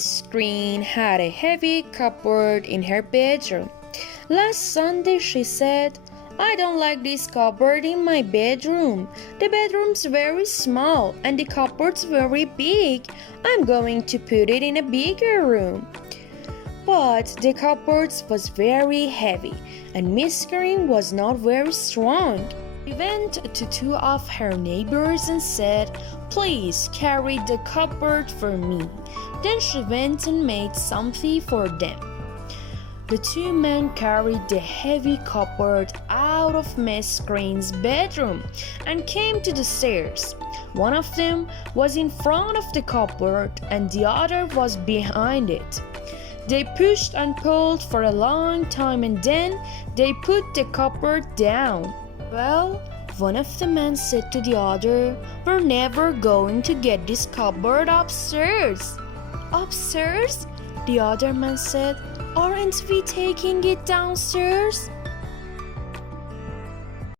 Miss Green had a heavy cupboard in her bedroom. Last Sunday, she said, "I don't like this cupboard in my bedroom. The bedroom's very small and the cupboard's very big. I'm going to put it in a bigger room." But the cupboard was very heavy and Miss Green was not very strong. She went to two of her neighbors and said, "Please carry the cupboard for me." Then she went and made something for them. The two men carried the heavy cupboard out of Miss Green's bedroom and came to the stairs. One of them was in front of the cupboard and the other was behind it. They pushed and pulled for a long time and then they put the cupboard down. "Well," one of the men said to the other, "we're never going to get this cupboard upstairs." "Upstairs?" the other man said. "Aren't we taking it downstairs?"